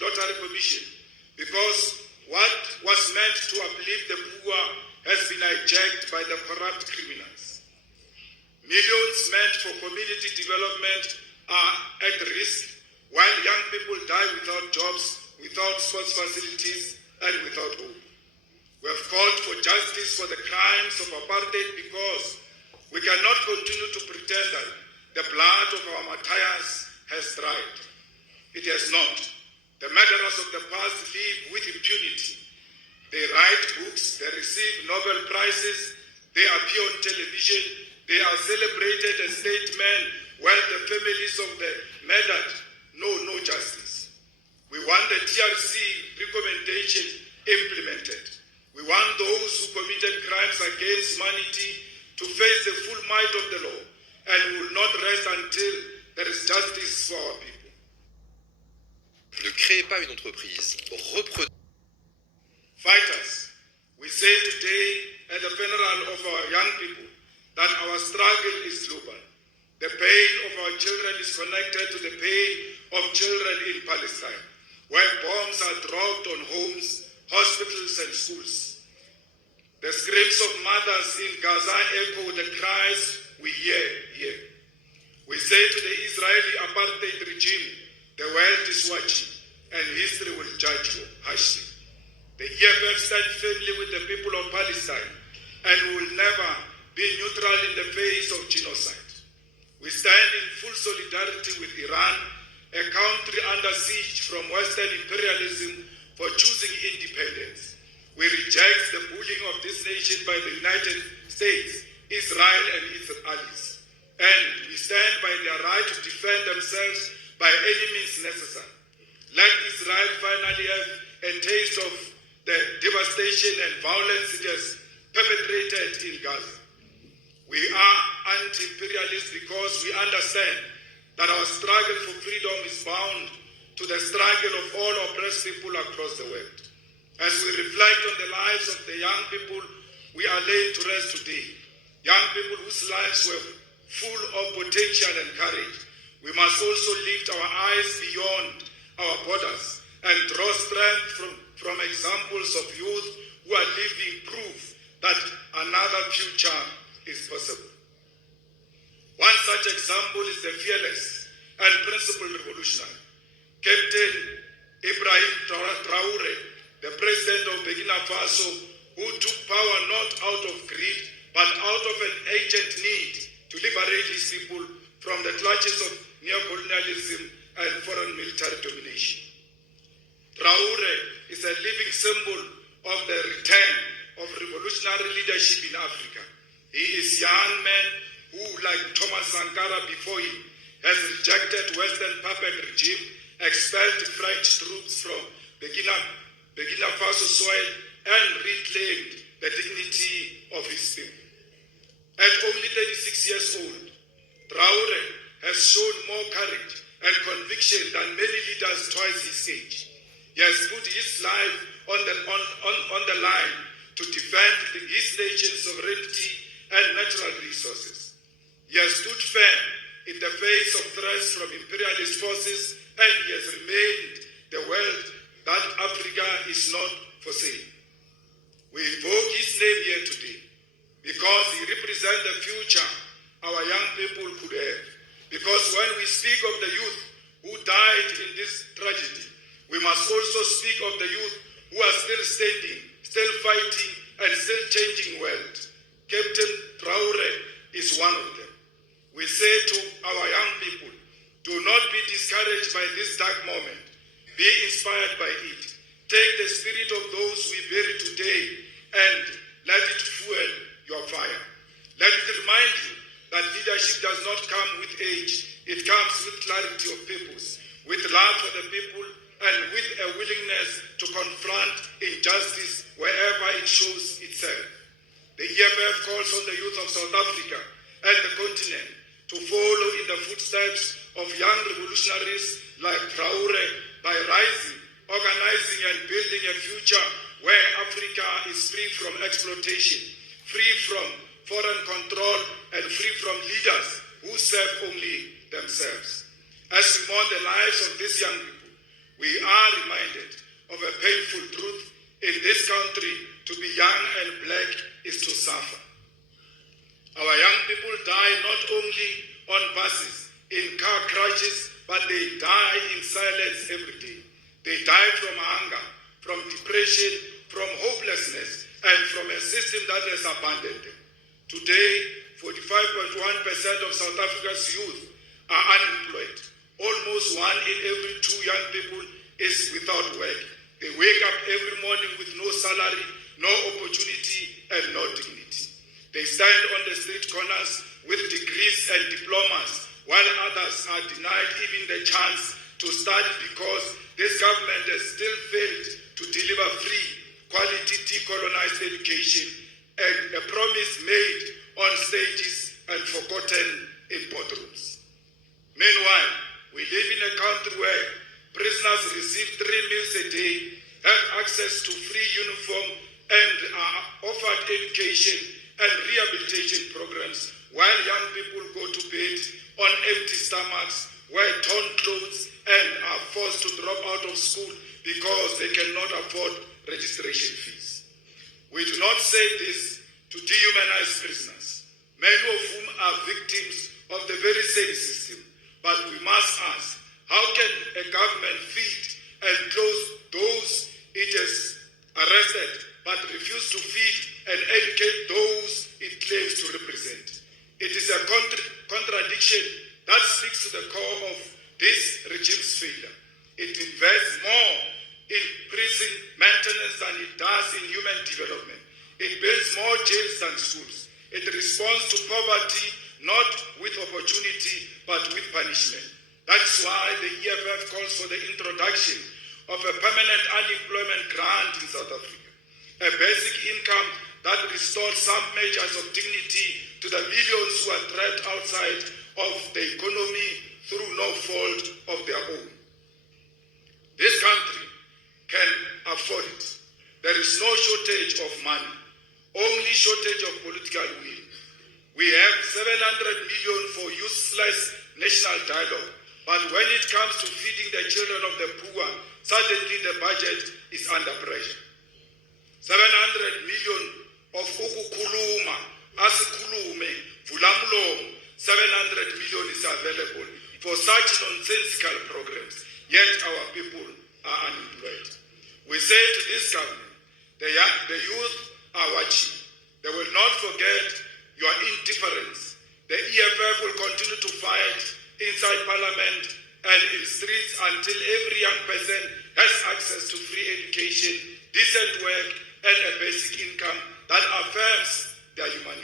lottery commission, because what was meant to uplift the poor has been hijacked by the corrupt criminals. Millions meant for community development are at risk, while young people die without jobs, without sports facilities, and without hope. We have called for justice for the crimes of apartheid because we cannot continue to pretend that the blood of our martyrs has dried. It has not. The murderers of the past live with impunity. They write books, they receive Nobel Prizes, they appear on television, they are celebrated as statesmen, while the families of the murdered know no justice. We want the TRC recommendation implemented. We want those who committed crimes against humanity to face the full might of the law, and we will not rest until there is justice for our people. Ne créez pas une entreprise. Reprenez. Fighters, we say today at the funeral of our young people that our struggle is global. The pain of our children is connected to the pain of children in Palestine, where bombs are dropped on homes, hospitals, and schools. The screams of mothers in Gaza echo the cries we hear here. We say to the Israeli apartheid regime, the world is watching, and history will judge you harshly. The EFF stands firmly with the people of Palestine and will never be neutral in the face of genocide. We stand in full solidarity with Iran, a country under siege from Western imperialism for choosing independence. We reject the bullying of this nation by the United States, Israel, and its allies. And we stand by their right to defend themselves by any means necessary. Let Israel finally have a taste of the devastation and violence it has perpetrated in Gaza. We are anti-imperialist because we understand that our struggle for freedom is bound to the struggle of all oppressed people across the world. As we reflect on the lives of the young people we are laying to rest today, young people whose lives were full of potential and courage, we must also lift our eyes beyond our borders and draw strength from examples of youth who are living proof that another future is possible. One such example is the fearless and principled revolutionary, Captain Ibrahim Traore, the president of Burkina Faso, who took power not out of greed, but out of an urgent need to liberate his people from the clutches of neocolonialism and foreign military domination. Traore is a living symbol of the return of revolutionary leadership in Africa. He is a young man who, like Thomas Sankara before him, has rejected Western puppet regime, expelled French troops from Burkina Faso soil, and reclaimed the dignity of his people. At only 36 years old, Traore has shown more courage and conviction than many leaders twice his age. He has put his life on the line to defend his nation's sovereignty and natural resources. He has stood firm in the face of threats from imperialist forces, and he has remained the world that Africa is not for sale. We invoke his name here today because he represents the future our young people could have. Because when we speak of the youth who died in this tragedy, we must also speak of the youth who are still standing, still fighting, and still changing world. Captain Traore is one of them. We say to our young people, do not be discouraged by this dark moment. Be inspired by it. Take the spirit of those we bury today and let it fuel your fire. Let it remind you that leadership does not come with age. It comes with clarity of purpose, with love for the people, and with a willingness to confront injustice wherever it shows itself. The EFF calls on the youth of South Africa and the continent to follow in the footsteps of young revolutionaries like Traore by rising, organizing, and building a future where Africa is free from exploitation, free from foreign control, and free from leaders who serve only themselves. As we mourn the lives of these young people, we are reminded of a painful truth. In this country, to be young and black is to suffer. Our young people die not only on buses, in car crashes, but they die in silence every day. They die from hunger, from depression, from hopelessness, and from a system that has abandoned them. Today, 45.1% of South Africa's youth are unemployed. Almost 1 in every 2 young people is without work. They wake up every morning with no salary, no opportunity, and no dignity. They stand on the street corners with degrees and diplomas, while others are denied even the chance to study because this government has still failed to deliver free, quality, decolonized education, and a promise made on stages and forgotten in boardrooms. Meanwhile, we live in a country where prisoners receive 3 meals a day, have access to free uniform, and are offered education and rehabilitation programs, while young people go to bed on empty stomachs, wear torn clothes, and are forced to drop out of school because they cannot afford registration fees. We do not say this to dehumanize prisoners, many of whom are victims of the very same system. But we must ask, how can a government feed and close those it has arrested, but refuse to feed and educate those it claims to represent? It is a contradiction that speaks to the core of this regime's failure. It invests more in prison maintenance than it does in human development. It builds more jails than schools. It responds to poverty not with opportunity, but with punishment. That's why the EFF calls for the introduction of a permanent unemployment grant in South Africa, a basic income that restores some measures of dignity to the millions who are trapped outside of the economy through no fault of their own. This country can afford it. There is no shortage of money, only shortage of political will. We have 700 million for useless national dialogue, but when it comes to feeding the children of the poor, suddenly the budget is under pressure. 700 million of ukukhuluma, asikhulume, vulamlomo, 700 million is available for such nonsensical programs, yet our people are unemployed. We say to this government, the youth are watching. They will not forget your indifference. The EFF will continue to fight inside Parliament and in streets until every young person has access to free education, decent work, and a basic income that affirms their humanity.